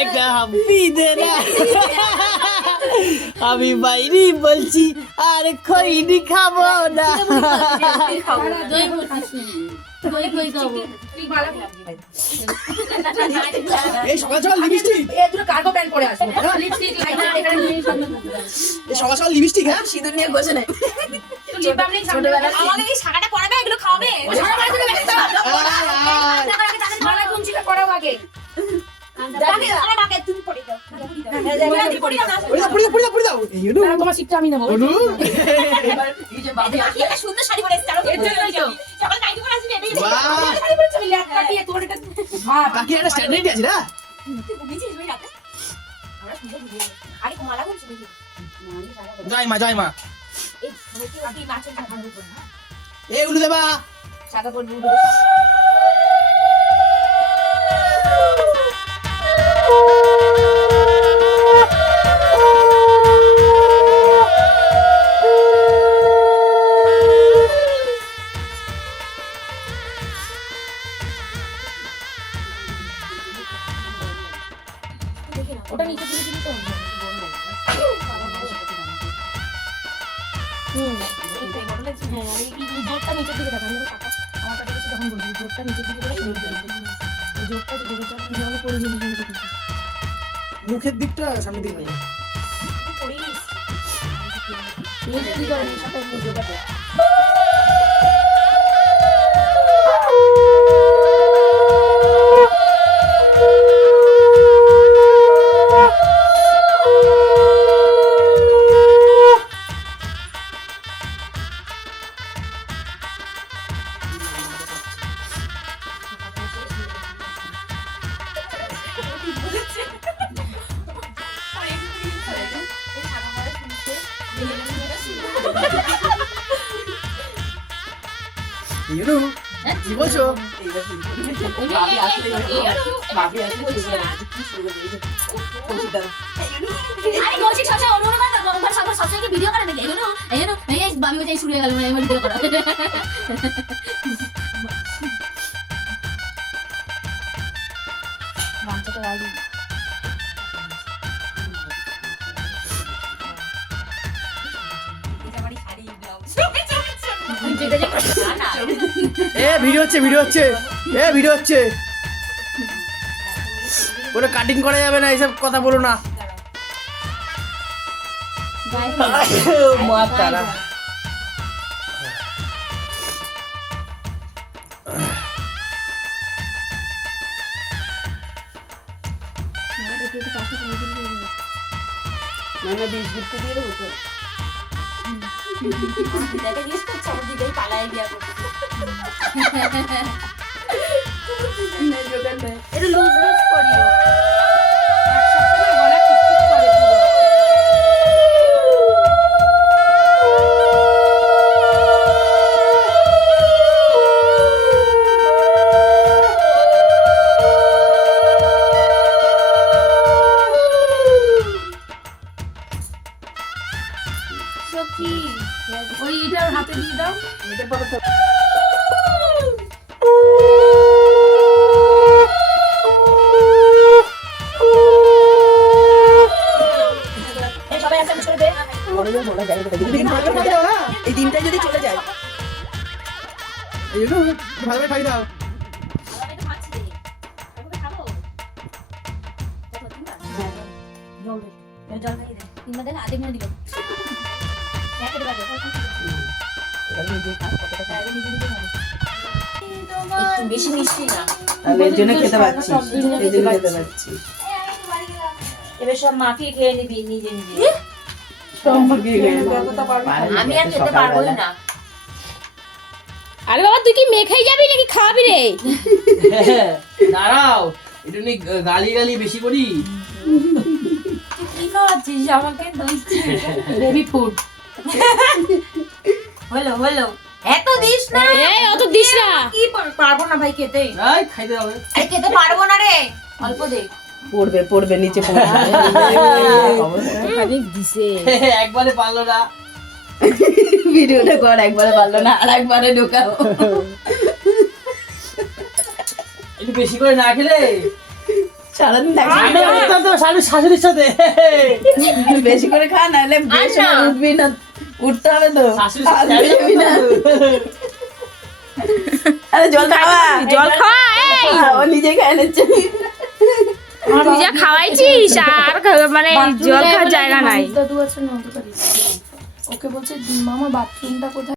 একটা হাম্পি দে না আমি বাইরে বলছি আর খইনি খাব না দই বলছি দই দই খাব এই সকাল সকাল লিপস্টিক। এ দুটো কার্গো প্যান্ট পরে আসব। লিপস্টিক। লাইনার এখানে এই সকাল সকাল লিপস্টিক হ্যাঁ? সিঁদুর নিয়ে বসে নেই। আমাদের এই শাখাটা পড়াবে এগুলো খাওয়াবে। মালা কুঞ্চিটা করাও আগে। ডাকে, আমার ডাকে, তুমি পড়ে যাও। তুমি পড়ে যাও না। পড়ে দাও পড়ে দাও পড়ে দাও পড়ে দাও। এই অনু দাঁড়াও, তোমার সিটটা আমি নেব। সুন্দর শাড়ি পরে কাকি একটা স্ট্যান্ডার্ড আছে না? তুই ঘুমিয়েছিস ওই রাতে? আমরা সুন্দর ঘুমিয়ে হ্যাঁ এই জোরটা নিচের দিকে রাখ আমি টাকা আমার কাছে কিছু তখন জোরটা নিচের দিকে জোরটা জোরটা করে মুখের দিকটা সামনের দিকে। পড়িস। এই করে সাথে জোরটা সব সবসময় কি ভিডিও করে নাকি? এগুলো এই বাবি বাজাই শুরু হয়ে গেল ভিডিও করা। এ ভিডিও হচ্ছে ভিডিও হচ্ছে। এ ভিডিও হচ্ছে। কোনো কাটিং করা যাবে না এইসব কথা বলো না। মা তারা দিদাকে জিজ্ঞেস করছে, আমার দিদাই পালায় বিয়া করছে। একটু লুজ লুজ করিও ওই এটা হাতে দিয়ে দাও। এটা পরে এই দিনটা যদি চলে যায়। এই ভালো খাই দাও? জল। তিনবার আধে দিল। বেশি মিষ্টি না। তাহলে এর জন্য খেতে পাচ্ছি। এই জন্য খেতে পাচ্ছি। এবার সব মাখিয়ে খেয়ে নিবি নিজে নিজে। আমি আর খেতে পারবোই না। আরে বাবা তুই কি মেখাই যাবি নাকি খাওয়াবি রে? দাঁড়াও একটু গালি গালি বেশি করি। কি খাওয়াচ্ছিস আমাকে? বেবি ফুড হলো হলো। এত দিস না। এই অত দিস না। কি পারব না ভাই খেতে? এই খাইতে হবে। এই খেতে পারব না রে। অল্প দে। পড়বে পড়বে নিচে পড়বে। খানিক দিছে। একবারে পারল না। ভিডিওটা কর একবারে পারল না আর একবারে ঢোকাও। একটু বেশি করে না খেলে? সারাদিন থাকবি শাশুড়ির সাথে। বেশি করে খা নাহলে বেশি। উঠবি না। উঠতে হবে তো। আর জল খাওয়া। জল খাওয়া ও নিজে খাই নিচ্ছে। তুই যা খাওয়াইছিস আর মানে জল খাওয়ার জায়গা নাই। ওকে বলছে মামা বাথরুমটা কোথায়?